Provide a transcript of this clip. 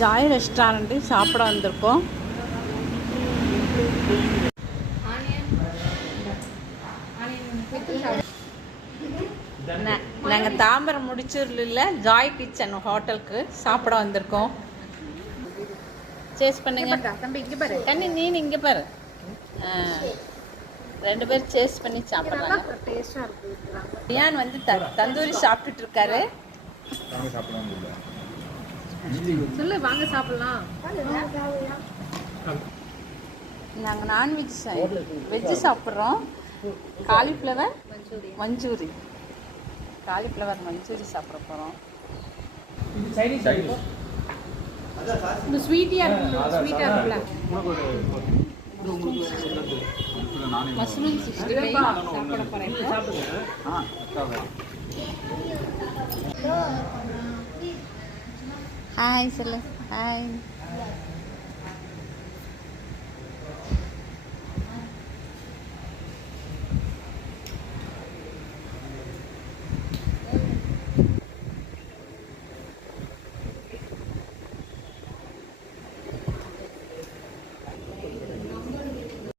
Joy restaurant சாப்பிட வந்திருக்கோம். நாங்கள் தாம்பரம் முடிச்சூர்ல ஜாய் கிச்சன் ஹோட்டலுக்கு சாப்பிட வந்திருக்கோம். சேஸ் பண்ணுங்க தம்பி. இங்கே பாரு கண்ணி, நீ இங்கே பாரு. 2 பேரும் சேஸ் பண்ணி சாப்பிட்றாங்க. ரியான் வந்து தந்தூரி சாப்பிட்டுட்டு இருக்காரு. சொல்லு வாங்க சாப்பிடலாம். நாங்கள் நான்வெஜ் வெஜ்ஜு சாப்பிட்றோம். காலிஃப்ளவர் மஞ்சூரி சாப்பிட போகிறோம். மஷ்ரூம் 65 சாப்பிட போகிறேன். ஹாய் சொல்லு. ஹாய்.